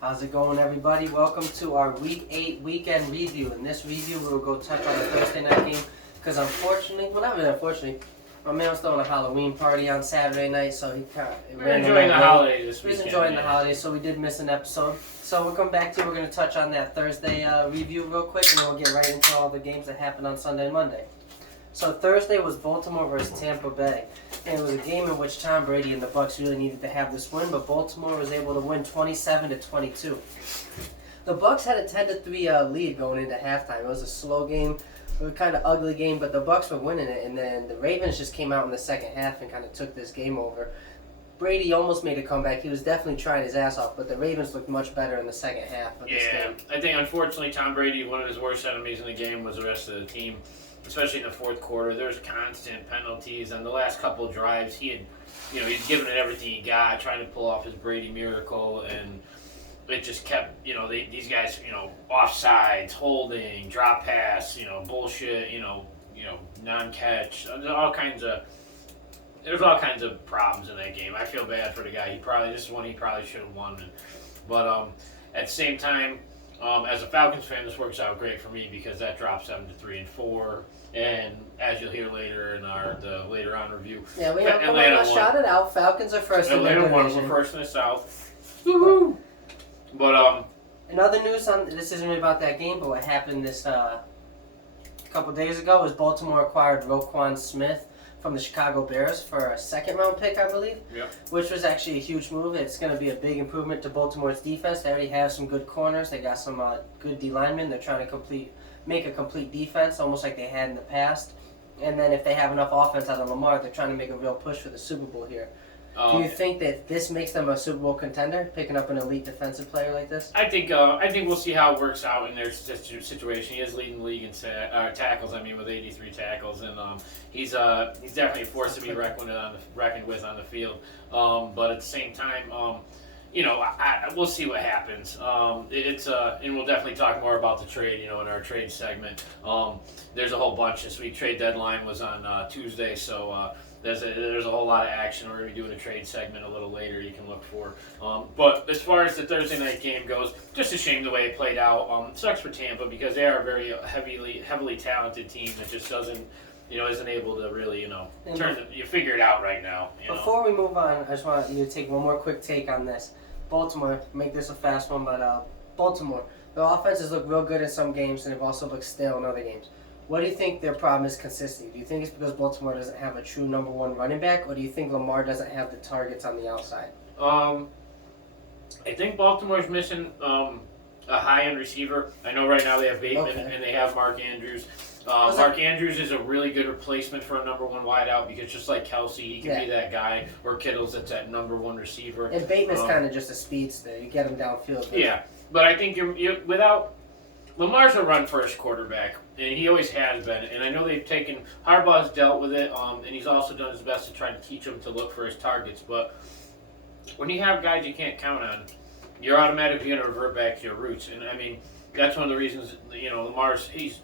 How's it going, everybody? Welcome to our Week 8 weekend review. In this review, we will go touch on the Thursday night game because unfortunately, well, not really unfortunately, my man was throwing a Halloween party on Saturday night, so he kind of We're enjoying the holidays this He was weekend. enjoying the holidays, so we did miss an episode. So we'll come back to We're going to touch on that Thursday review real quick, and then we'll get right into all the games that happened on Sunday and Monday. So Thursday was Baltimore versus Tampa Bay. And it was a game in which Tom Brady and the Bucs really needed to have this win, but Baltimore was able to win 27-22. The Bucs had a 10-3 lead going into halftime. It was a slow game, it was a kind of ugly game, but the Bucs were winning it. And then the Ravens just came out in the second half and kind of took this game over. Brady almost made a comeback. He was definitely trying his ass off, but the Ravens looked much better in the second half of this game. I think unfortunately Tom Brady, one of his worst enemies in the game was the rest of the team, especially in the fourth quarter. There's constant penalties. On the last couple of drives, he's given it everything he got, trying to pull off his Brady miracle, and it just kept, these guys, offsides, holding, drop pass, bullshit, non-catch, there's all kinds of problems in that game. I feel bad for the guy. This is one he probably should have won. But at the same time, as a Falcons fan, this works out great for me because that drops them to 3-4. And as you'll hear later in the later on review, Yeah, we have to shout it out. Falcons are first in their division. We're first in the South. Woohoo! But in other news, this isn't really about that game, but what happened this couple days ago was Baltimore acquired Roquan Smith from the Chicago Bears for a second-round pick, I believe, which was actually a huge move. It's going to be a big improvement to Baltimore's defense. They already have some good corners. They got some good D linemen. They're trying to make a complete defense, almost like they had in the past. And then if they have enough offense out of Lamar, they're trying to make a real push for the Super Bowl here. Do you think that this makes them a Super Bowl contender, picking up an elite defensive player like this? I think we'll see how it works out in their situation. He is leading the league in tackles. With 83 tackles, and he's definitely a force to be reckoned with on the field. But at the same time, we'll see what happens. And we'll definitely talk more about the trade, in our trade segment. There's a whole bunch this week. Trade deadline was on Tuesday, so. There's a whole lot of action. We're going to be doing a trade segment a little later you can look for. But as far as the Thursday night game goes, just a shame the way it played out. Sucks for Tampa because they are a very heavily talented team that just doesn't, isn't able to really, you figure it out right now. Before we move on, I just want you to take one more quick take on this. Baltimore, make this a fast one, but Baltimore, their offenses look real good in some games and they've also looked stale in other games. What do you think their problem is consistency? Do you think it's because Baltimore doesn't have a true number one running back, or do you think Lamar doesn't have the targets on the outside? I think Baltimore's missing a high-end receiver. I know right now they have Bateman and they have Mark Andrews. Mark Andrews is a really good replacement for a number one wideout because just like Kelsey, he can be that guy, or Kittle's that's that number one receiver. And Bateman's kind of just a speedster. You get him downfield. Yeah, but I think you're without... Lamar's a run-first quarterback, and he always has been. And I know Harbaugh's dealt with it, and he's also done his best to try to teach him to look for his targets. But when you have guys you can't count on, you're automatically going to revert back to your roots. And, that's one of the reasons, he's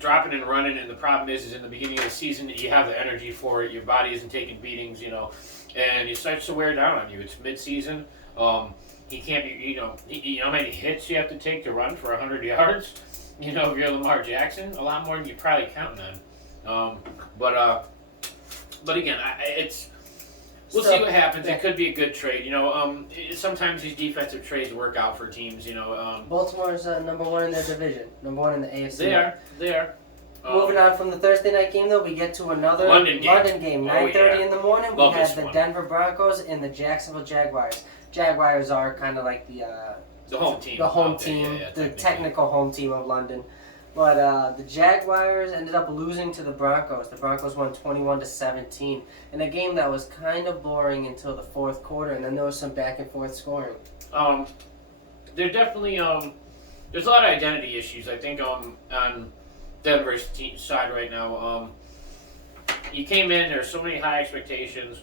dropping and running, and the problem is in the beginning of the season, you have the energy for it, your body isn't taking beatings, and it starts to wear down on you. It's mid-season. He can't be, you know how many hits you have to take to run for 100 yards? If you're Lamar Jackson, a lot more than you're probably counting on. But again, we'll see what happens. It could be a good trade. Sometimes these defensive trades work out for teams. Baltimore's number one in their division, number one in the AFC. They are. Moving on from the Thursday night game, though, we get to another London game. 9:30 in the morning. We have the Denver Broncos and the Jacksonville Jaguars. Jaguars are kind of like the home team. The home team, the technical home team of London. But the Jaguars ended up losing to the Broncos. The Broncos won 21-17 in a game that was kind of boring until the fourth quarter, and then there was some back and forth scoring. There definitely there's a lot of identity issues. I think on Denver's side right now. You came in. There's so many high expectations.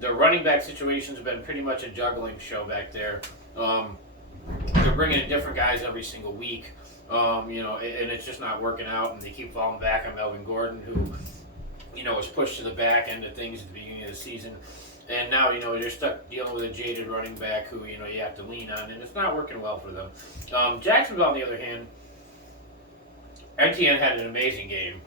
The running back situations have been pretty much a juggling show back there. They're bringing in different guys every single week, and it's just not working out. And they keep falling back on Melvin Gordon, who, was pushed to the back end of things at the beginning of the season. And now, you're stuck dealing with a jaded running back who, you have to lean on, and it's not working well for them. Jacksonville, on the other hand, NTN had an amazing game.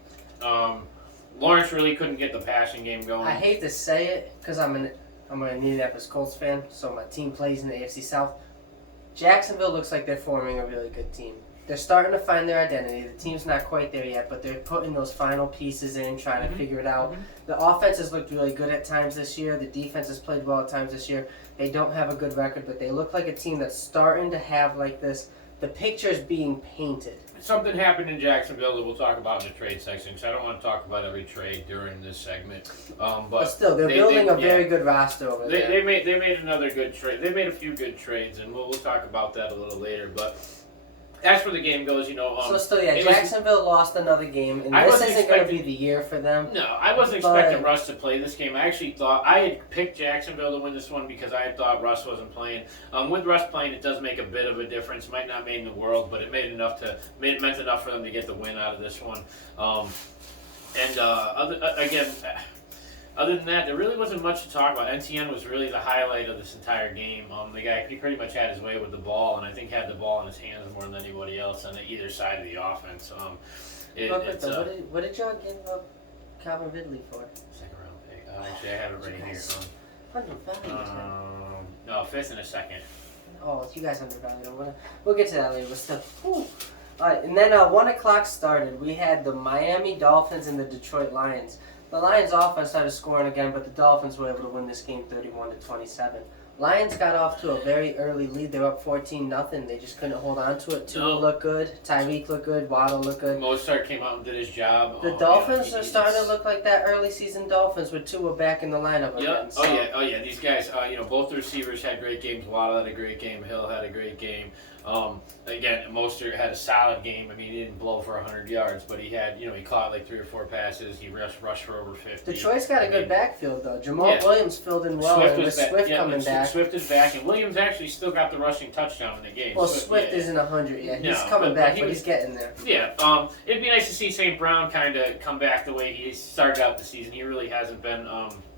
Lawrence really couldn't get the passing game going. I hate to say it because I'm an Indianapolis Colts fan, so my team plays in the AFC South. Jacksonville looks like they're forming a really good team. They're starting to find their identity. The team's not quite there yet, but they're putting those final pieces in, trying to figure it out. The offense has looked really good at times this year. The defense has played well at times this year. They don't have a good record, but they look like a team that's starting to have like this. The picture's being painted. Something happened in Jacksonville that we'll talk about in the trade section, because I don't want to talk about every trade during this segment. But still, they're building a very good roster over there. They made another good trade. They made a few good trades, and we'll talk about that a little later. But as for the game goes, so still, Jacksonville lost another game, and this isn't going to be the year for them. No, I wasn't expecting Russ to play this game. I actually thought I had picked Jacksonville to win this one because I had thought Russ wasn't playing. With Russ playing, it does make a bit of a difference. Might not mean the world, but it meant enough for them to get the win out of this one. Other than that, there really wasn't much to talk about. NTN was really the highlight of this entire game. The guy, he pretty much had his way with the ball, and I think had the ball in his hands more than anybody else on either side of the offense. What did y'all give up Calvin Ridley for? Second round pick. Actually, I have it right here. No, fifth and a second. Oh, you guys undervalued him. We'll get to that later, but still. Whew. All right, and then 1 o'clock started. We had the Miami Dolphins and the Detroit Lions. The Lions' offense started scoring again, but the Dolphins were able to win this game 31-27. Lions got off to a very early lead. They were up 14-0. They just couldn't hold on to it. Tua looked good. Tyreek looked good. Waddle looked good. Mostert came out and did his job. The Dolphins are starting to look like that early season Dolphins with Tua back in the lineup again. So. Oh yeah. These guys, both the receivers had great games. Waddle had a great game. Hill had a great game. Again, Mostert had a solid game. I mean, he didn't blow for 100 yards, but he had, he caught like 3 or 4 passes. He rushed for over 50. Detroit's got a good backfield though. Jamal Williams filled in well, and with Swift coming back. Swift is back, and Williams actually still got the rushing touchdown in the game. Well, Swift isn't 100 yet. He's coming back, but he's getting there. Yeah. It'd be nice to see St. Brown kind of come back the way he started out the season. He really hasn't been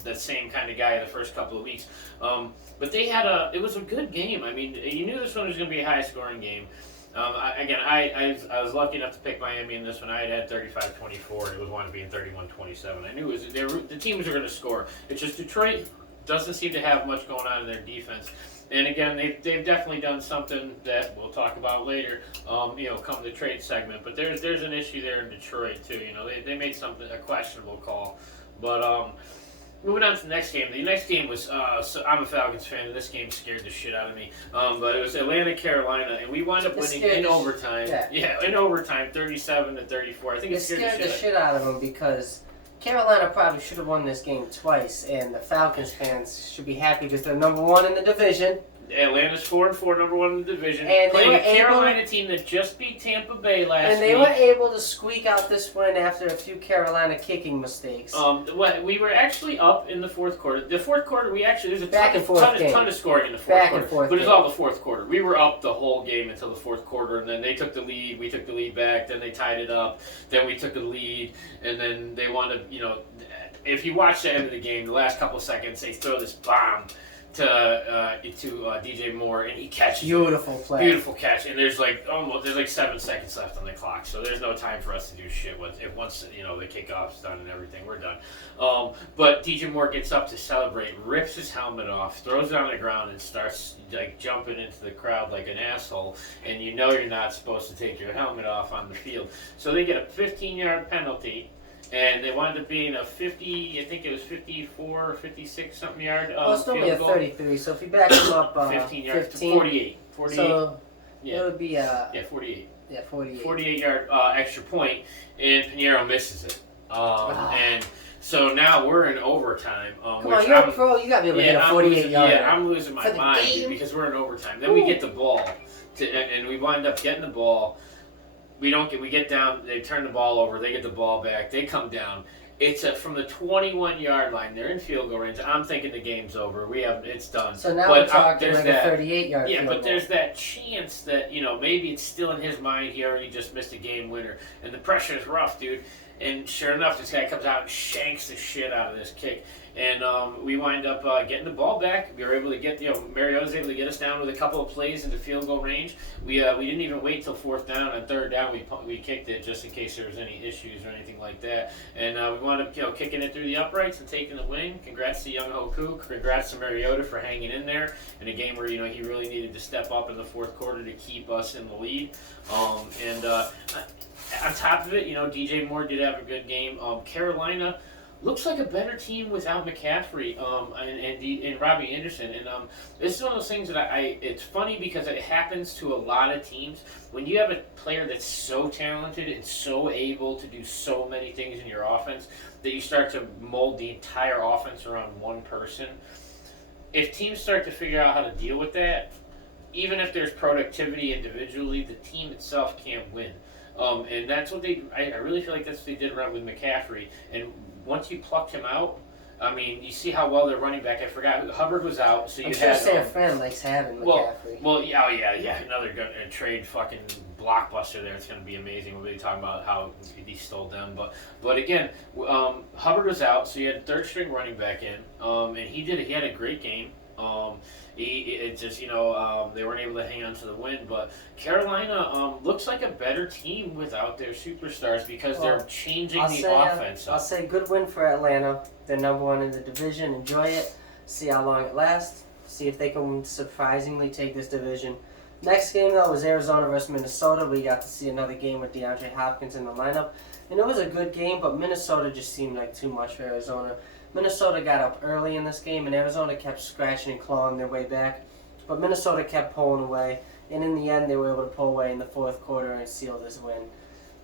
the same kind of guy the first couple of weeks. But it was a good game. I mean, you knew this one was going to be a high-scoring game. I was lucky enough to pick Miami in this one. I had 35-24. It was one being 31-27. I knew the teams are going to score. It's just Detroit doesn't seem to have much going on in their defense. And again, they've definitely done something that we'll talk about later. Come the trade segment. But there's an issue there in Detroit too. They made a questionable call. But moving on to the next game. The next game was, I'm a Falcons fan, and this game scared the shit out of me. But it was Atlanta, Carolina, and we wound up winning in overtime. Yeah, in overtime, 37-34. I think it scared the shit out of them because Carolina probably should have won this game twice, and the Falcons fans should be happy because they're number 1 in the division. Atlanta's 4-4, number 1 in the division. And playing a Carolina team that just beat Tampa Bay last week. And they were able to squeak out this win after a few Carolina kicking mistakes. We were actually up in the fourth quarter. The fourth quarter, there's a ton of scoring in the fourth quarter. But it's all the fourth quarter. We were up the whole game until the fourth quarter, and then they took the lead. We took the lead back. Then they tied it up. Then we took the lead, and then they wound up, if you watch the end of the game, the last couple of seconds, they throw this bomb to DJ Moore, and he catches beautiful it. play, beautiful catch, and there's like 7 seconds left on the clock, so there's no time for us to do shit. Once the kickoff's done and everything, we're done. But DJ Moore gets up to celebrate, rips his helmet off, throws it on the ground, and starts like jumping into the crowd like an asshole. And you're not supposed to take your helmet off on the field, so they get a 15-yard penalty. And they wound up being a 50, I think it was 54, 56 something yard. It's only a 33, so if you back them up 15 yards, 48. So it would be 48. Yeah, 48. 48-yard extra point, and Pinheiro misses it. And so now we're in overtime. Come on, you're a pro. You got to be able to hit a 48-yard. Yeah, I'm losing my mind because we're in overtime. Then we get the ball, and we wind up getting the ball. We get down, they turn the ball over, they get the ball back, they come down. It's from the 21-yard line. They're in field goal range. I'm thinking the game's over. It's done. So now we're talking like a 38-yard field goal. But there's that chance that, maybe it's still in his mind. He already just missed a game winner. And the pressure is rough, dude. And sure enough, this guy comes out and shanks the shit out of this kick. and we wind up getting the ball back. We were able to get, Mariota was able to get us down with a couple of plays into field goal range. We didn't even wait till fourth down and third down. We kicked it just in case there was any issues or anything like that, and we wound up kicking it through the uprights and taking the win. Congrats to Young Hoku. Congrats to Mariota for hanging in there in a game where he really needed to step up in the fourth quarter to keep us in the lead. And on top of it, DJ Moore did have a good game. Carolina looks like a better team without McCaffrey and Robbie Anderson. And this is one of those things that it's funny because it happens to a lot of teams. When you have a player that's so talented and so able to do so many things in your offense that you start to mold the entire offense around one person. If teams start to figure out how to deal with that, even if there's productivity individually, the team itself can't win. And that's what I really feel like that's what they did around with McCaffrey. And once you plucked him out, I mean, you see how well their running back. I forgot Hubbard was out, so you I'm had. sure San Fran likes having McCaffrey. Yeah. Another good trade fucking blockbuster there. It's going to be amazing. We'll be talking about how he stole them, but again, Hubbard was out, so you had third string running back in, and he had a great game. They weren't able to hang on to the win, but Carolina looks like a better team without their superstars because they're changing offense up. I'll say good win for Atlanta. They're number one in the division. Enjoy it. See how long it lasts. See if they can surprisingly take this division. Next game, though, was Arizona versus Minnesota. We got to see another game with DeAndre Hopkins in the lineup. And it was a good game, but Minnesota just seemed like too much for Arizona. Minnesota got up early in this game, and Arizona kept scratching and clawing their way back. But Minnesota kept pulling away, and in the end, they were able to pull away in the fourth quarter and seal this win.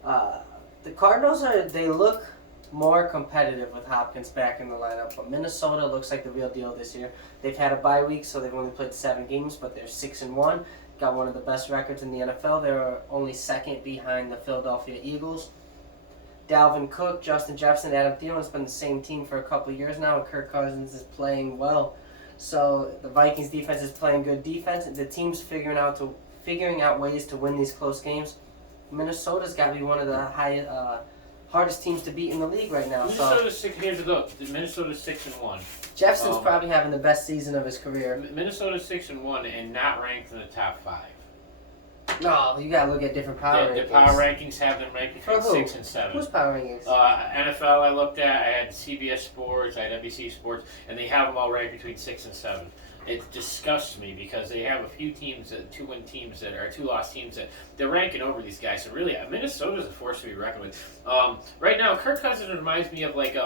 The Cardinals they look more competitive with Hopkins back in the lineup, but Minnesota looks like the real deal this year. They've had a bye week, so they've only played 7 games, but they're 6-1. Got one of the best records in the NFL. They're only second behind the Philadelphia Eagles. Dalvin Cook, Justin Jefferson, Adam Thielen has been the same team for a couple of years now, and Kirk Cousins is playing well. So the Vikings defense is playing good defense. The team's figuring out ways to win these close games. Minnesota's got to be one of the hardest teams to beat in the league right now. Minnesota's 6-1. Jefferson's probably having the best season of his career. Minnesota's 6-1 and not ranked in the top 5. No, you gotta look at different power rankings. The power rankings have them ranked between 6 and 7. Whose power rankings? NFL I looked at, I had CBS Sports, I had NBC Sports, and they have them all ranked between 6 and 7. It disgusts me because they have a few teams, 2-win teams that are 2-loss teams that they're ranking over these guys. So really, Minnesota's a force to be reckoned with. Right now, Kirk Cousins reminds me of like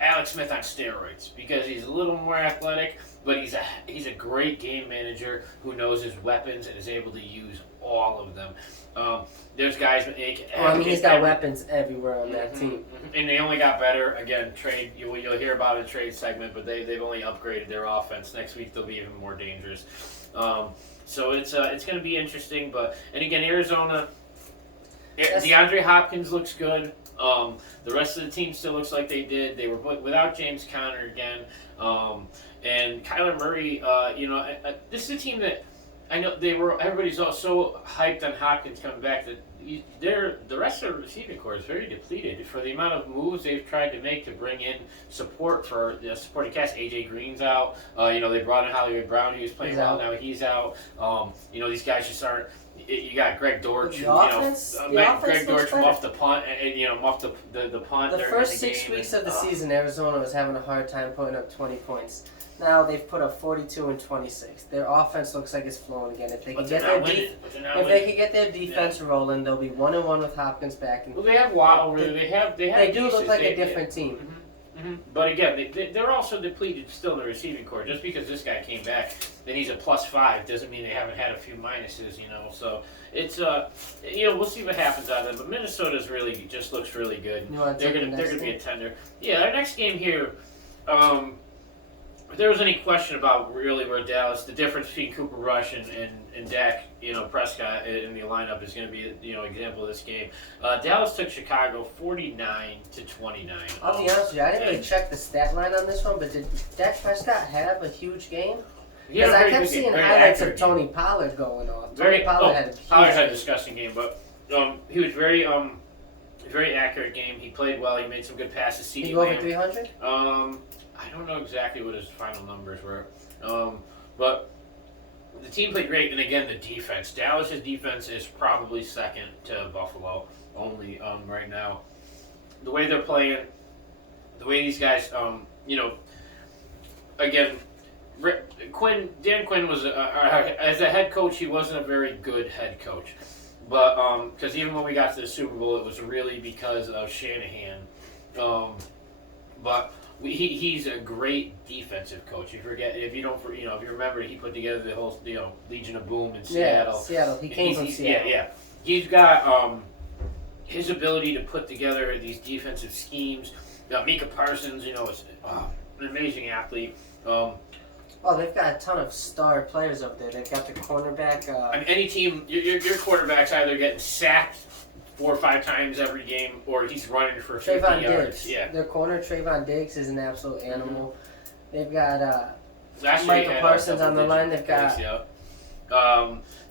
Alex Smith on steroids because he's a little more athletic, but he's a great game manager who knows his weapons and is able to use all of them. There's guys. He's got weapons everywhere on that team, and they only got better. again, trade. You'll hear about a trade segment, but they've only upgraded their offense. Next week they'll be even more dangerous. So it's going to be interesting. And again, Arizona. Yes. DeAndre Hopkins looks good. The rest of the team still looks like they did. They were without James Conner again. And Kyler Murray, this is a team that I know everybody's all so hyped on Hopkins coming back that the rest of the receiving corps is very depleted for the amount of moves they've tried to make to bring in support for the supporting cast. AJ Green's out. They brought in Hollywood Brown. He was playing well. Now he's out. These guys just aren't. You got Greg Dortch. Greg Dortch muffed the punt, muffed the punt. The first 6 weeks of the season, Arizona was having a hard time putting up 20 points. Now they've put up 42 and 26. Their offense looks like it's flowing again. If they can get their defense rolling, they'll be 1-1 with Hopkins back. Well, they have Waddle. They do look like a different team. Mm-hmm. But again, they're also depleted still in the receiving corps. Just because this guy came back and he's a +5 doesn't mean they haven't had a few minuses, So it's we'll see what happens out of them. But Minnesota's really just looks really good. They're gonna be a tender. Yeah, our next game here. If there was any question about really where Dallas, the difference between Cooper Rush and Dak, Prescott in the lineup is going to be example of this game. Dallas took Chicago 49-29. I'll be honest with you, I didn't really check the stat line on this one, but did Dak Prescott have a huge game? Because I kept seeing highlights of Tony Pollard going off. Pollard had a disgusting game, but he was very very accurate game. He played well. He made some good passes. Did CeeDee he go over Lamb. 300? I don't know exactly what his final numbers were, but the team played great. And again, the defense. Dallas's defense is probably second to Buffalo only right now. The way they're playing, the way these guys, again, Dan Quinn was as a head coach, he wasn't a very good head coach, but because even when we got to the Super Bowl, it was really because of Shanahan, but he's a great defensive coach. If you remember, he put together the whole Legion of Boom in Seattle. Yeah, Seattle. He came from Seattle. Yeah. He's got his ability to put together these defensive schemes. Micah Parsons, is an amazing athlete. They've got a ton of star players up there. They've got the cornerback. Any team, your quarterback's either getting sacked 4 or 5 times every game, or he's running for 50 Trayvon yards. Diggs. Yeah. Their corner, Trayvon Diggs, is an absolute animal. They've got Last year he Micah had Parsons on the double-digit line. They've got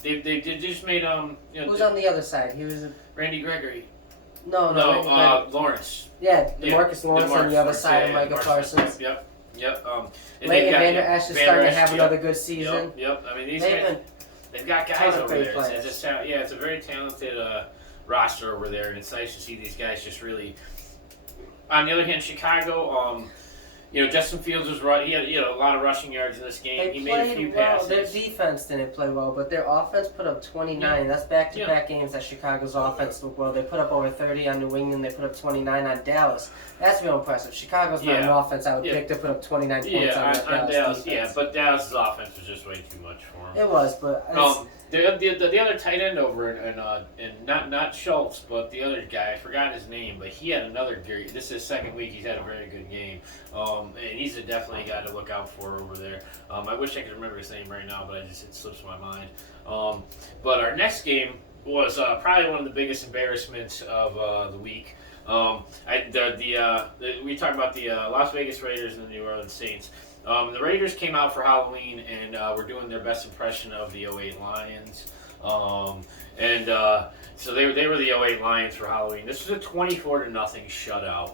They just made who's on the other side? He was Randy Gregory. no Randy Gregory. Lawrence. Yeah, Marcus Lawrence on the other side of Micah Parsons. Yep. Leighton Vander Esch is starting to have another good season. Yep. I mean, these They've guys, been they've got guys ton of over great there. players. It's a very talented roster over there, and it's nice to see these guys just really. On the other hand, Chicago, Justin Fields was right. He had a lot of rushing yards in this game. They He made a few played well. passes. Their defense didn't play well, but their offense put up 29. That's back-to-back games that Chicago's offense looked well. They put up over 30 on New England. They put up 29 on Dallas. That's real impressive. Chicago's not an offense I would pick to put up 29 points on Dallas defense. Yeah, but Dallas's offense was just way too much for him. It was, but the other tight end over in not Schultz, but the other guy, I forgot his name, but he had another great. This is his second week. He's had a very good game, and he's definitely a guy to look out for over there. I wish I could remember his name right now, but it slips my mind. But our next game was probably one of the biggest embarrassments of the week. We talked about the Las Vegas Raiders and the New Orleans Saints. The Raiders came out for Halloween and were doing their best impression of the 08 Lions. So they were the 08 Lions for Halloween. This was a 24-0 shutout.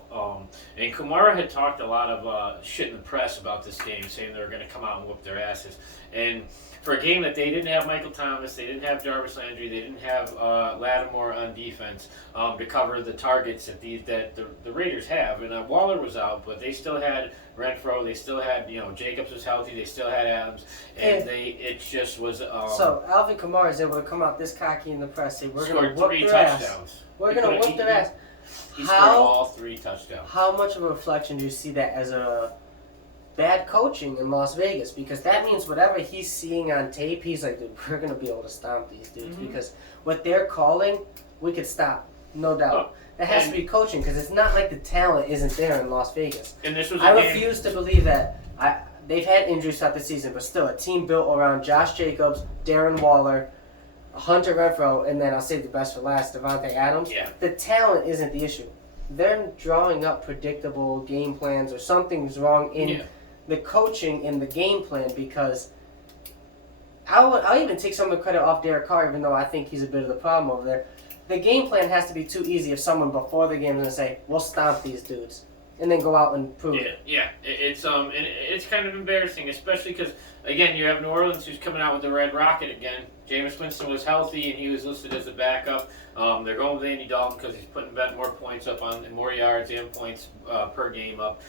And Kamara had talked a lot of shit in the press about this game, saying they were going to come out and whoop their asses. And for a game that they didn't have Michael Thomas, they didn't have Jarvis Landry, they didn't have Lattimore on defense to cover the targets that the Raiders have. And Waller was out, but they still had Renfro, they still had Jacobs was healthy, they still had Adams, and it just was. So Alvin Kamara is able to come out this cocky in the press, say we're going to scored whoop 3 their touchdowns. ass. We're going to whoop their ass. He scored all 3 touchdowns. How much of a reflection do you see that as a bad coaching in Las Vegas? Because that means whatever he's seeing on tape, he's like, dude, we're going to be able to stomp these dudes. Because what they're calling, we could stop, no doubt. That has to be coaching, because it's not like the talent isn't there in Las Vegas. And this was I refuse to believe that. They've had injuries throughout the season, but still, a team built around Josh Jacobs, Darren Waller, Hunter Renfro, and then I'll save the best for last, Devontae Adams. Yeah. The talent isn't the issue. They're drawing up predictable game plans, or something's wrong in the coaching in the game plan, because I'll even take some of the credit off Derek Carr, even though I think he's a bit of the problem over there. The game plan has to be too easy if someone before the game is going to say, we'll stomp these dudes, and then go out and prove it. Yeah. It's kind of embarrassing, especially because, again, you have New Orleans who's coming out with the Red Rocket again. Jameis Winston was healthy, and he was listed as a backup. They're going with Andy Dalton because he's putting more points up and more yards and points per game up.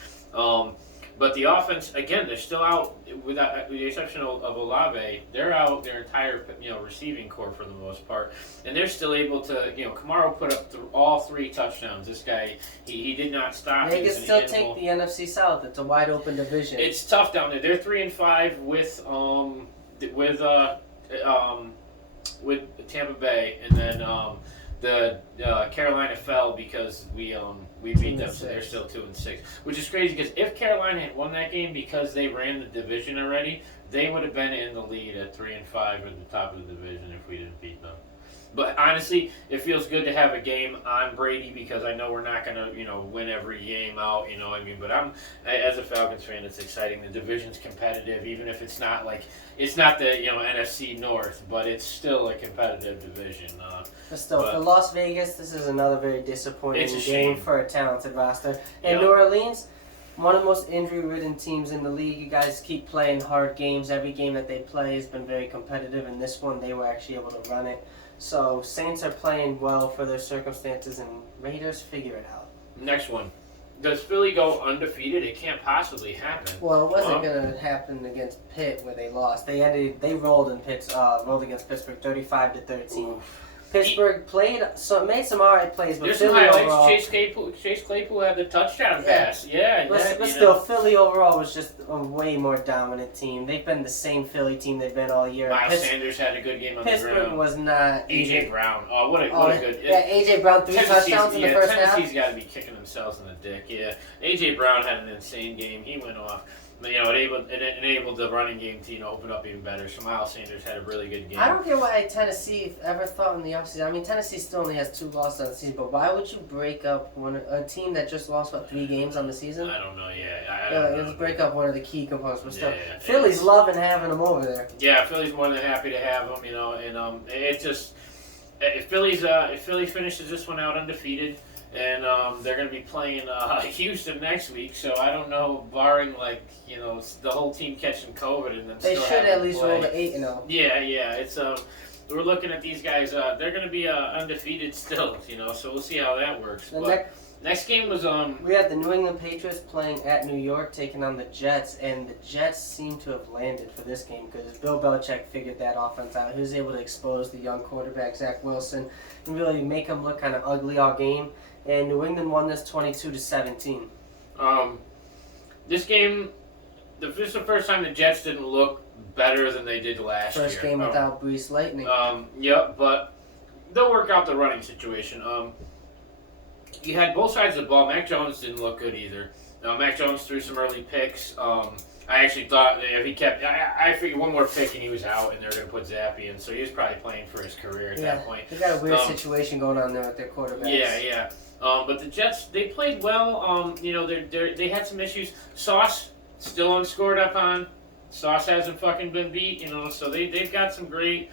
But the offense, again, they're still out, with the exception of Olave. They're out their entire receiving core for the most part, and they're still able to. Kamara put up all 3 touchdowns. This guy, he did not stop. They can still take the NFC South. It's a wide open division. It's tough down there. They're 3-5 with Tampa Bay, and then the Carolina fell because we beat them, so they're still 2-6, which is crazy because if Carolina had won that game because they ran the division already, they would have been in the lead at 3-5 at the top of the division if we didn't beat them. But honestly, it feels good to have a game on Brady because I know we're not gonna, win every game out. You know what I mean? But as a Falcons fan, it's exciting. The division's competitive, even if it's not it's not the NFC North, but it's still a competitive division. But still, for Las Vegas, this is another very disappointing game shame. for a talented roster. And Yep. New Orleans, one of the most injury-ridden teams in the league. You guys keep playing hard games. Every game that they play has been very competitive, and this one they were actually able to run it. So Saints are playing well for their circumstances, and Raiders figure it out. Next one. Does Philly go undefeated? It can't possibly happen. Well, it wasn't going to happen against Pitt where they lost. They rolled against Pittsburgh 35-13. Oof. Pittsburgh made some alright plays, but There's some Philly highlights. overall, Chase Claypool had the touchdown pass. Yeah, but still, Philly overall was just a way more dominant team. They've been the same Philly team they've been all year. Miles Sanders had a good game on the Pittsburgh ground. was not. AJ Brown. Oh, what a good. Yeah, AJ Brown 3 touchdowns in the first half. Tennessee's got to be kicking themselves in the dick. Yeah, AJ Brown had an insane game. He went off. But, it enabled the running game to open up even better. So Miles Sanders had a really good game. I don't get why Tennessee ever thought in the offseason. I mean, Tennessee still only has 2 losses on the season, but why would you break up a team that just lost 3 games on the season? I don't know. Yeah, Let's break up one of the key components. But still, Yeah, Philly's loving having them over there. Yeah, Philly's more than happy to have them. And it's just if Philly finishes this one out undefeated. And they're going to be playing Houston next week, so I don't know, barring the whole team catching COVID and then They still should having at to least play. roll to 8-0. Yeah, it's we're looking at these guys. They're going to be undefeated still, so we'll see how that works. Next game was we had the New England Patriots playing at New York, taking on the Jets, and the Jets seem to have landed for this game because Bill Belichick figured that offense out. He was able to expose the young quarterback Zach Wilson and really make him look kind of ugly all game. And New England won this 22-17. This game, this is the first time the Jets didn't look better than they did last year. First game without Brees Lightning. Yep, but they'll work out the running situation. You had both sides of the ball. Mac Jones didn't look good either. Mac Jones threw some early picks. I actually thought if he kept, I figured one more pick and he was out, and they were going to put Zappy in, so he was probably playing for his career at that point. They got a weird situation going on there with their quarterbacks. Yeah. But the Jets, they played well. They had some issues. Sauce still unscored up on. Sauce hasn't fucking been beat. So they've got some great.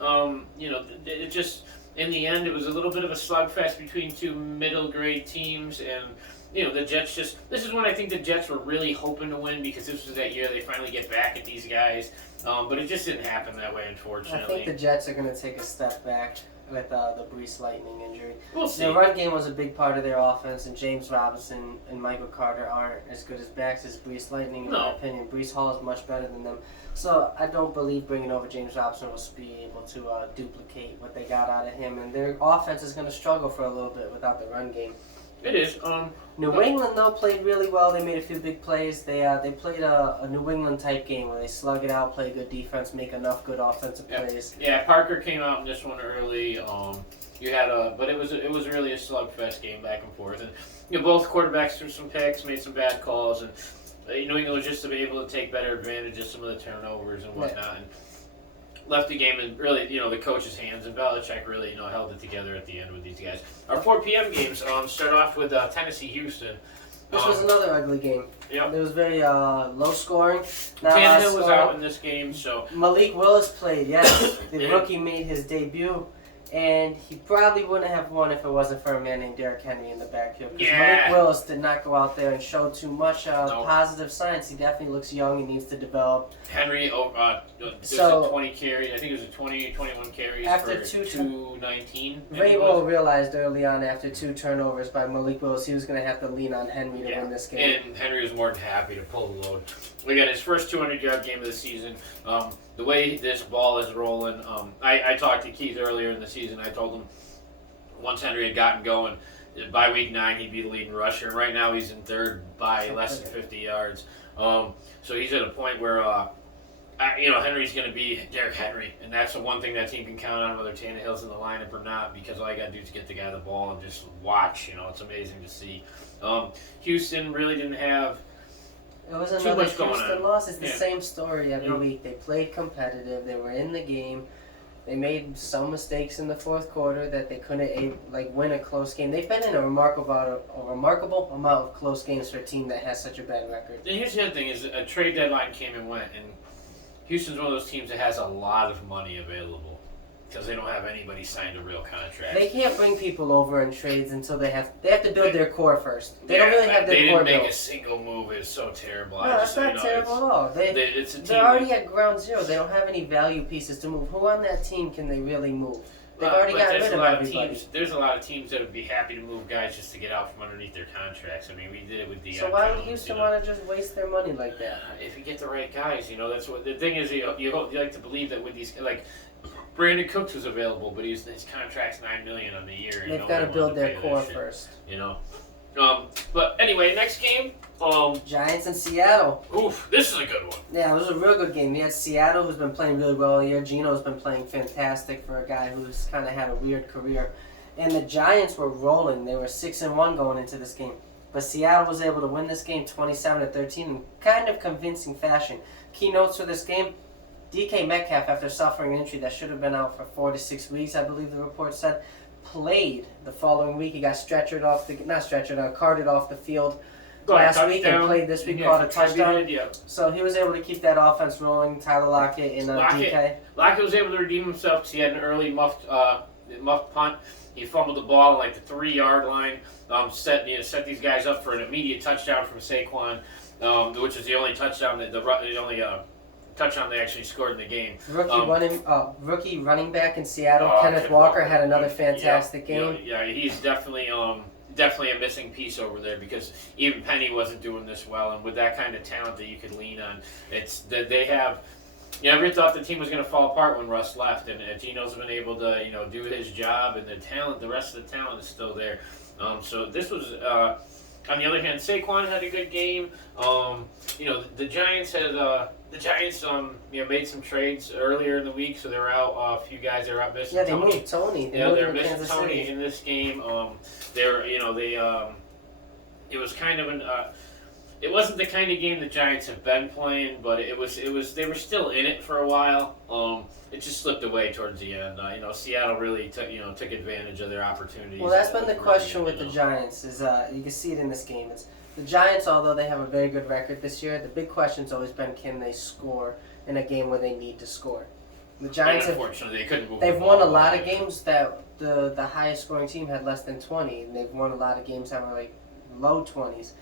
It just in the end it was a little bit of a slugfest between 2 middle grade teams, and the Jets this is when I think the Jets were really hoping to win because this was that year they finally get back at these guys. But it just didn't happen that way, unfortunately. I think the Jets are going to take a step back with the Brees Lightning injury. We'll see. The run game was a big part of their offense, and James Robinson and Michael Carter aren't as good as backs as Brees Lightning, in my opinion. Brees Hall is much better than them. So I don't believe bringing over James Robinson will be able to duplicate what they got out of him, and their offense is going to struggle for a little bit without the run game. It is. New England, though, played really well. They made a few big plays. They played a New England-type game where they slug it out, play good defense, make enough good offensive plays. Yeah, Parker came out in this one early. But it was really a slugfest game back and forth. And both quarterbacks threw some picks, made some bad calls, and New England was just to be able to take better advantage of some of the turnovers and whatnot. And left the game in really, the coach's hands, and Belichick really, held it together at the end with these guys. Our 4 p.m. games start off with Tennessee-Houston. This was another ugly game. Yep. It was very low scoring. Tannehill was out in this game, so Malik Willis played. Yes, the rookie made his debut. And he probably wouldn't have won if it wasn't for a man named Derrick Henry in the backfield. Because Malik Willis did not go out there and show too much positive signs. He definitely looks young and needs to develop. Henry, 20 carries. I think it was 21 carries after for 219. Vrabel realized early on after 2 turnovers by Malik Willis he was going to have to lean on Henry to win this game. And Henry was more than happy to pull the load. We got his first 200-yard game of the season. The way this ball is rolling, I talked to Keith earlier in the season. I told him once Henry had gotten going, by week 9 he'd be the leading rusher. And right now he's in 3rd by less than 50 yards. So he's at a point where, Henry's going to be Derrick Henry. And that's the one thing that team can count on, whether Tannehill's in the lineup or not, because all you got to do is get the guy the ball and just watch. It's amazing to see. Houston really didn't have it was another Houston loss. It's the same story every week. They played competitive. They were in the game. They made some mistakes in the fourth quarter that they couldn't win a close game. They've been in a remarkable amount of close games for a team that has such a bad record. And here's the other thing: is a trade deadline came and went, and Houston's one of those teams that has a lot of money available because they don't have anybody signed a real contract. They can't bring people over in trades until they have to build their core first. They don't really have their core built. They didn't make a single move. It's so terrible. No, that's not terrible at all. They're already at ground zero. They don't have any value pieces to move. Who on that team can they really move? They've already gotten rid of everybody. There's a lot of teams that would be happy to move guys just to get out from underneath their contracts. I mean, we did it with Deion. So why would Houston want to just waste their money like that? If you get the right guys, that's what the thing is. You like to believe that with these Brandon Cooks was available, but his contract's $9 million on the year. They've got to build their core first. But anyway, next game. Giants and Seattle. Oof, this is a good one. Yeah, it was a real good game. You had Seattle, who's been playing really well all year. Geno's been playing fantastic for a guy who's kind of had a weird career. And the Giants were rolling. They were 6-1 going into this game. But Seattle was able to win this game 27-13 in kind of convincing fashion. Key notes for this game: DK Metcalf, after suffering an injury that should have been out for 4 to 6 weeks, I believe the report said, played the following week. He got carted off the field last week and played this week, caught a touchdown. So he was able to keep that offense rolling. Tyler Lockett and DK. Lockett was able to redeem himself because he had an early muffed punt. He fumbled the ball at the 3-yard line. Set these guys up for an immediate touchdown from Saquon, which is the only touchdown touchdown they actually scored in the game. Rookie running back in Seattle, Kenneth Walker, had another fantastic game. Yeah, he's definitely a missing piece over there because even Penny wasn't doing this well, and with that kind of talent that you could lean on, it's that they have. You never thought the team was going to fall apart when Russ left, and Geno's been able to do his job, and the rest of the talent is still there. So this was. On the other hand, Saquon had a good game. The Giants made some trades earlier in the week, so they were out. A few guys they were out missing. Yeah, they moved Tony. They're missing Tony in this game. It was kind of it wasn't the kind of game the Giants have been playing, but it was. They were still in it for a while. It just slipped away towards the end. Seattle really took advantage of their opportunities. Well, that's been the question with the Giants. Is you can see it in this game. It's the Giants, although they have a very good record this year, the big question's always been, can they score in a game where they need to score? The Giants, unfortunately, they couldn't move. They've won a lot of games that the highest scoring team had less than 20, and they've won a lot of games that were low 20s.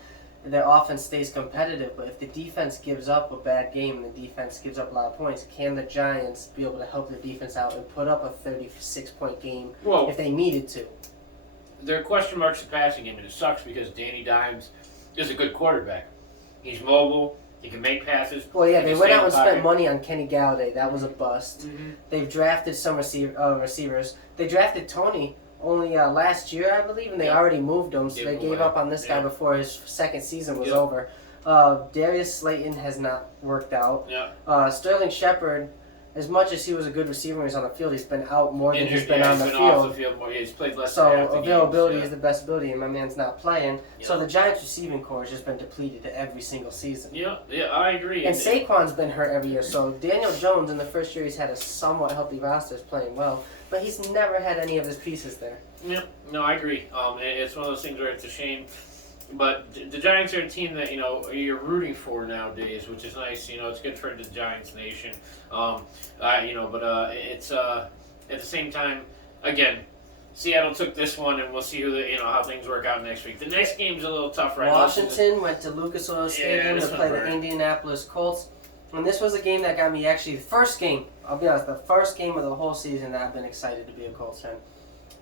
Their offense stays competitive, but if the defense gives up a bad game and the defense gives up a lot of points, can the Giants be able to help their defense out and put up a 36-point game if they needed to? Their question mark's the passing game, and it sucks because Danny Dimes is a good quarterback. He's mobile. He can make passes. Well, yeah, they went out and spent money on Kenny Galladay. That was a bust. Mm-hmm. They've drafted some receivers. They drafted Tony only last year, I believe, and they already moved him, so they gave up on this guy before his second season was over. Darius Slayton has not worked out. Yeah. Sterling Shepard, as much as he was a good receiver when he was on the field, he's been out more than he's been on the field. Off the field more. He's played less than half the availability games, is the best ability, and my man's not playing. Yeah. So the Giants' receiving core has just been depleted every single season. Yeah, I agree. And Saquon's been hurt every year, so Daniel Jones in the first year he's had a somewhat healthy roster, is playing well, but he's never had any of his pieces there. Yeah, no, I agree. It's one of those things where it's a shame. But the Giants are a team that you're rooting for nowadays, which is nice. It's good for the Giants nation. It's at the same time, again, Seattle took this one, and we'll see how things work out next week. The next game's a little tough, right? Washington went to Lucas Oil Stadium to play the Indianapolis Colts, and this was a game that got me the first game. I'll be honest, the first game of the whole season that I've been excited to be a Colts fan.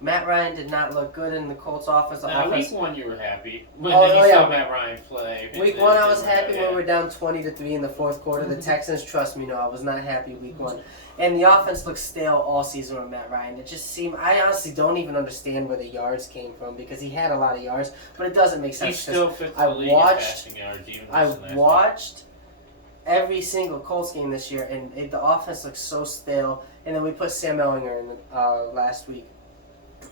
Matt Ryan did not look good in the Colts offense. Week 1 you were happy. When you saw Matt Ryan play. Week 1 I was happy when we were down 20-3 in the fourth quarter. The Texans, trust me, I was not happy week 1. And the offense looked stale all season with Matt Ryan. It just seemed, I honestly don't even understand where the yards came from because he had a lot of yards, but it doesn't make sense. He still fits the league in passing yards. I watched every single Colts game this year, and the offense looked so stale. And then we put Sam Ellinger in last week.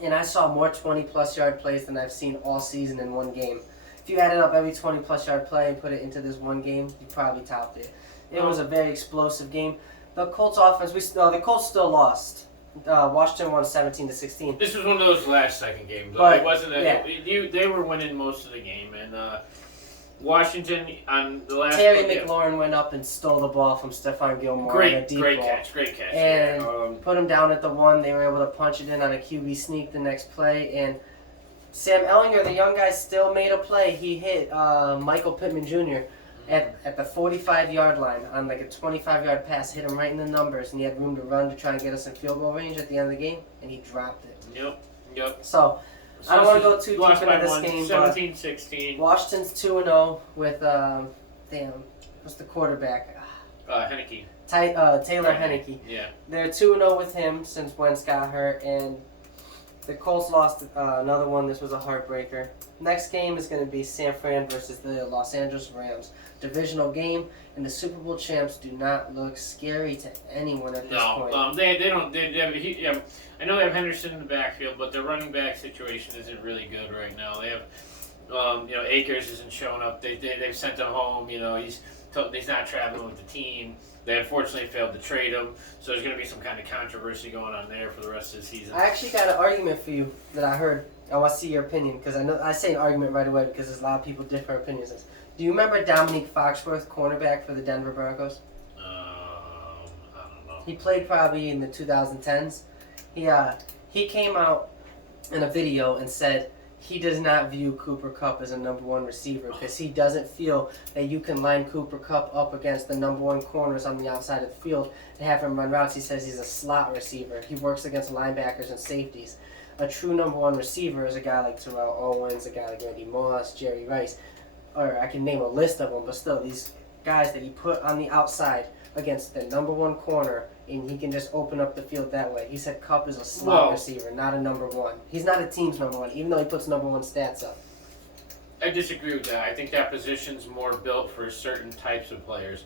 And I saw more 20-plus yard plays than I've seen all season in one game. If you added up every 20-plus yard play and put it into this one game, you probably topped it. It was a very explosive game. The Colts offense, the Colts still lost. Washington won 17-16. This was one of those last second games. But, It wasn't. yeah. They were winning most of the game, and Washington on the last. Terry play, McLaurin went up and stole the ball from Stephon Gilmore on a Great deep ball. catch. And Yeah. put him down at the 1. They were able to punch it in on a QB sneak the next play. And Sam Ellinger, the young guy, still made a play. He hit Michael Pittman Jr. At the 45-yard line on like a 25-yard pass, hit him right in the numbers, and he had room to run to try and get us in field goal range at the end of the game, and he dropped it. Yep. So I don't want to go too deep Lost into by this one, game, 17-16. but Washington's 2-0 with what's the quarterback? Henneke. Taylor Henneke. Yeah. They're 2-0 with him since Wentz got hurt, and the Colts lost another one. This was a heartbreaker. Next game is going to be San Fran versus the Los Angeles Rams. Divisional game, and the Super Bowl champs do not look scary to anyone at this point. No, they don't. I know they have Henderson in the backfield, but their running back situation isn't really good right now. They have, Akers isn't showing up. They've sent him home. He's not traveling with the team. They unfortunately failed to trade him, so there's going to be some kind of controversy going on there for the rest of the season. I actually got an argument for you that I heard. I want to see your opinion, because I know I say an argument right away because there's a lot of people different opinions. Do you remember Dominique Foxworth, cornerback for the Denver Broncos? I don't know. He played probably in the 2010s. He came out in a video and said he does not view Cooper Kupp as a number 1 receiver because he doesn't feel that you can line Cooper Kupp up against the number 1 corners on the outside of the field and have him run routes. He says he's a slot receiver. He works against linebackers and safeties. A true number 1 receiver is a guy like Terrell Owens, a guy like Randy Moss, Jerry Rice, or I can name a list of them, but still, these guys that you put on the outside against the number 1 corner, and he can just open up the field that way. He said Kupp is a slot receiver, not a number 1. He's not a team's number 1, even though he puts number 1 stats up. I disagree with that. I think that position's more built for certain types of players.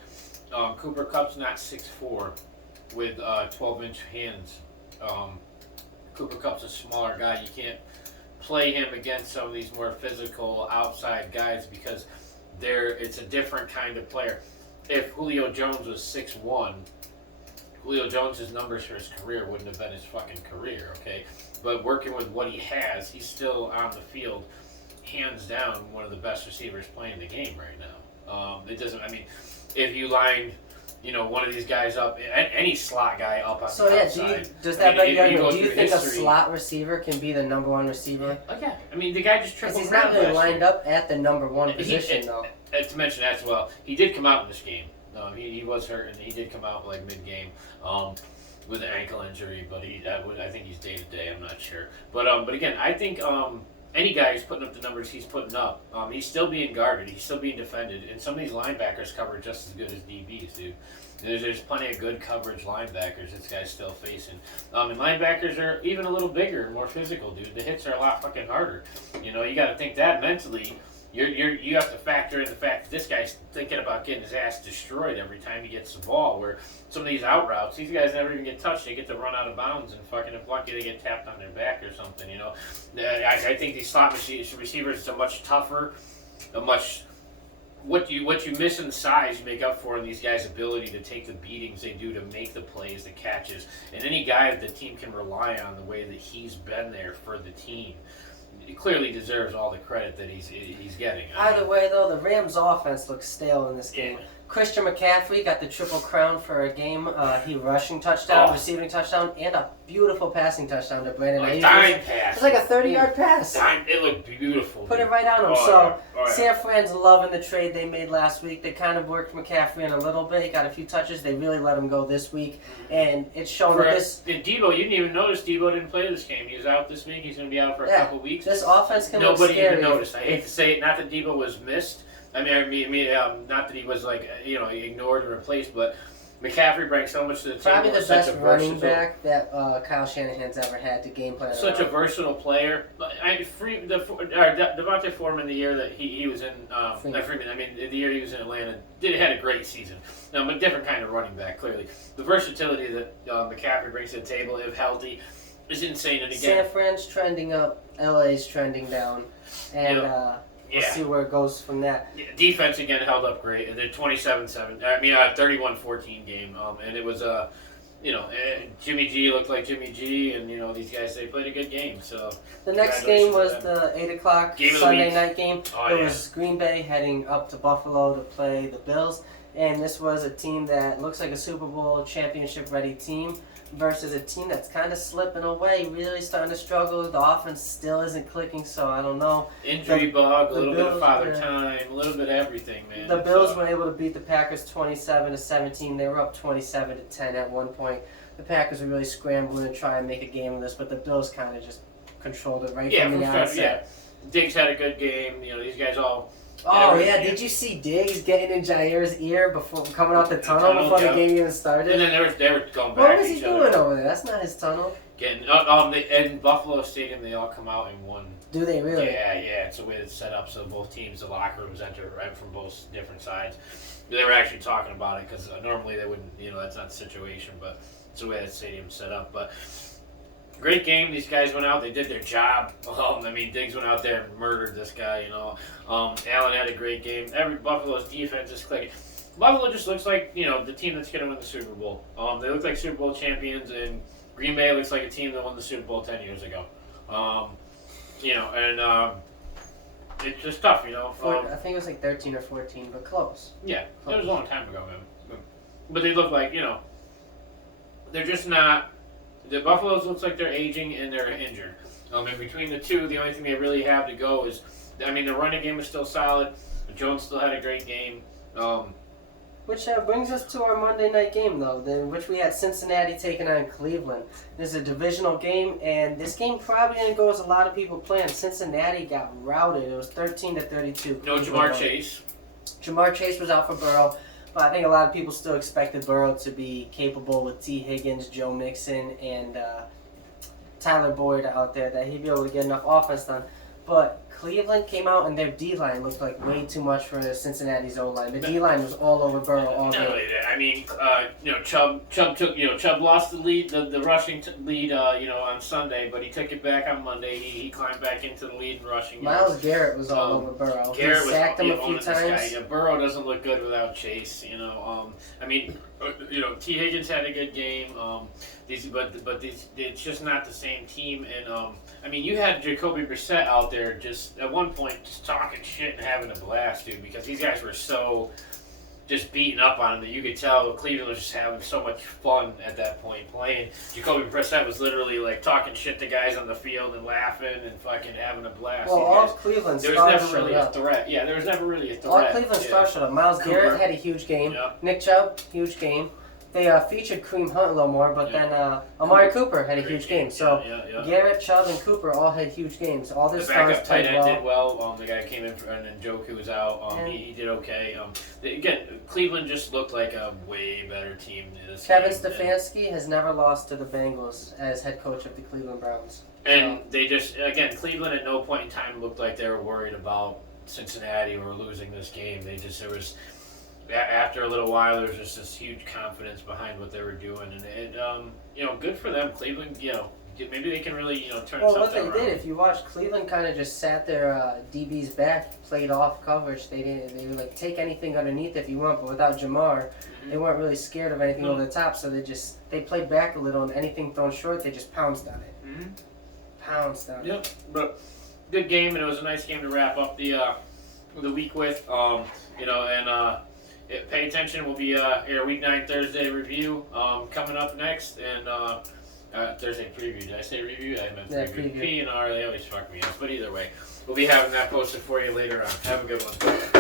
Cooper Kupp's not 6'4", with 12-inch hands. Cooper Kupp's a smaller guy. You can't play him against some of these more physical outside guys because it's a different kind of player. If Julio Jones was 6'1", Julio Jones' numbers for his career wouldn't have been his fucking career, okay? But working with what he has, he's still on the field, hands down, one of the best receivers playing the game right now. If you lined, one of these guys up, any slot guy up on the outside. Do you think a slot receiver can be the number 1 receiver? Oh, yeah. The guy just tripled. He's not really lined up at the number 1 position, though. To mention that as well, he did come out in this game. He was hurt, and he did come out like mid-game with an ankle injury, but I think he's day-to-day. I'm not sure. But again, I think any guy who's putting up the numbers he's putting up, he's still being guarded. He's still being defended. And some of these linebackers cover just as good as DBs do. There's plenty of good coverage linebackers this guy's still facing. And linebackers are even a little bigger and more physical, dude. The hits are a lot fucking harder. You got to think that mentally. You have to factor in the fact that this guy's thinking about getting his ass destroyed every time he gets the ball. Where some of these out routes, these guys never even get touched. They get to run out of bounds, and fucking if lucky, they get tapped on their back or something. I think these slot receivers is a much tougher, what you miss in size, you make up for in these guys' ability to take the beatings they do to make the plays, the catches, and any guy that the team can rely on the way that he's been there for the team. He clearly deserves all the credit that he's getting. Either way, though, the Rams' offense looks stale in this game. Christian McCaffrey got the triple crown for a game. He rushing touchdown, receiving touchdown, and a beautiful passing touchdown to Brandon Ayuk. Dime pass. It's like a 30-yard pass. It looked beautiful. Put it right on him. San Fran's loving the trade they made last week. They kind of worked McCaffrey in a little bit. He got a few touches. They really let him go this week, and it's showing that this. Debo, you didn't even notice Debo didn't play this game. He was out this week. He's going to be out for a couple weeks. This offense can look scary. Nobody even noticed. I hate to say it. Not that Debo was missed. Not that he was ignored or replaced, but McCaffrey brings so much to the team. Probably the best running back that Kyle Shanahan's ever had to game plan. Such a versatile player. Devontae Foreman, the year that he was in, the year he was in Atlanta, had a great season. But different kind of running back, clearly. The versatility that McCaffrey brings to the table, if healthy, is insane. And again, San Fran's trending up, LA's trending down, and we'll see where it goes from that. Yeah, defense again held up great. The 27-7, 31-14 game, and it was Jimmy G looked like Jimmy G, and these guys, they played a good game. So The next game was congratulations the 8 o'clock Game of the Sunday week. night game. Oh, It yeah. was Green Bay heading up to Buffalo to play the Bills. And this was a team that looks like a Super Bowl championship ready team versus a team that's kind of slipping away, really starting to struggle. The offense still isn't clicking, so I don't know. Injury bug, a the little bit of Bills, father yeah. time, a little bit of everything, man. The It's, Bills were able to beat the Packers 27-17. They were up 27-10 at one point. The Packers were really scrambling to try and make a game of this, but the Bills kind of just controlled it right from the outset. Diggs had a good game. These guys all. Oh Yeah, yeah, did you see Diggs getting in Jair's ear before coming out the The tunnel tunnel, before yeah. the game even And started? then they were going back What at was he each doing other. over there? That's not his tunnel. Getting in Buffalo Stadium, they all come out in one. Do they really? Yeah, it's the way it's set up. So both teams, the locker rooms enter right from both different sides. They were actually talking about it because normally they wouldn't. That's not the situation, but it's the way that stadium's set up. But great game. These guys went out. They did their job. Diggs went out there and murdered this guy. Allen had a great game. Buffalo's defense is clicking. Buffalo just looks like the team that's going to win the Super Bowl. They look like Super Bowl champions, and Green Bay looks like a team that won the Super Bowl 10 years ago. It's just tough. I think it was like 13 or 14, but close. Yeah, it was a long time ago, man. But they look like they're just not. The Buffaloes looks like they're aging and they're injured. In between the two, the only thing they really have to go is, the running game is still solid. Jones still had a great game. Which brings us to our Monday night game, though, in which we had Cincinnati taking on Cleveland. This is a divisional game, and this game probably didn't go as a lot of people planned. Cincinnati got routed. It was 13-32. No Jamar Chase. Jamar Chase was out for Burrow, but I think a lot of people still expected Burrow to be capable with T. Higgins, Joe Mixon, and Tyler Boyd out there, that he'd be able to get enough offense done. But Cleveland came out and their D-line looked like way too much for Cincinnati's O-line. The D-line was all over Burrow all Not day. only that, Chubb lost the lead, the rushing lead, on Sunday, but he took it back on Monday. He climbed back into the lead in rushing. Miles Garrett was all over Burrow. Garrett He sacked him a few owning this guy. times. Yeah, Burrow doesn't look good without Chase. T. Higgins had a good game. It's just not the same team. And you had Jacoby Brissett out there just at one point just talking shit and having a blast, dude, because these guys were so just beating up on him that you could tell Cleveland was just having so much fun at that point playing. Jacoby Brissett was literally like talking shit to guys on the field and laughing and fucking having a blast. Well, These all guys, Cleveland there was stars never showed really a up. threat. Yeah, there was never really a threat. All Cleveland stars showed up. Miles Cooper. Garrett had a huge game. Yeah. Nick Chubb, huge game. They featured Kareem Hunt a little more, but Yeah. then Amari Cooper had a Great huge game. So yeah. Garrett, Chubb, and Cooper all had huge games. All their The stars backup tight played end well. did well. The guy came in and then Njoku was out. Yeah. He did okay. Again, Cleveland just looked like a way better team this Kevin game. Stefanski has never lost to the Bengals as head coach of the Cleveland Browns. And they just, again, Cleveland at no point in time looked like they were worried about Cincinnati or losing this game. After a little while, there was just this huge confidence behind what they were doing. And good for them. Cleveland, maybe they can really, turn Well, what something they around. did, if you watch, Cleveland kind of just sat their DBs back, played off coverage. They were like, take anything underneath if you want, but without Jamar, they weren't really scared of anything over the top. So they played back a little, and anything thrown short, they just pounced on it. Mhm. Pounced on it. Yep, but good game, and it was a nice game to wrap up the week with. Pay attention. We'll be our Week 9 Thursday review coming up next, and Thursday preview. Did I say review? I meant preview. Preview. P and R, they always fuck me up. But either way, we'll be having that posted for you later on. Have a good one.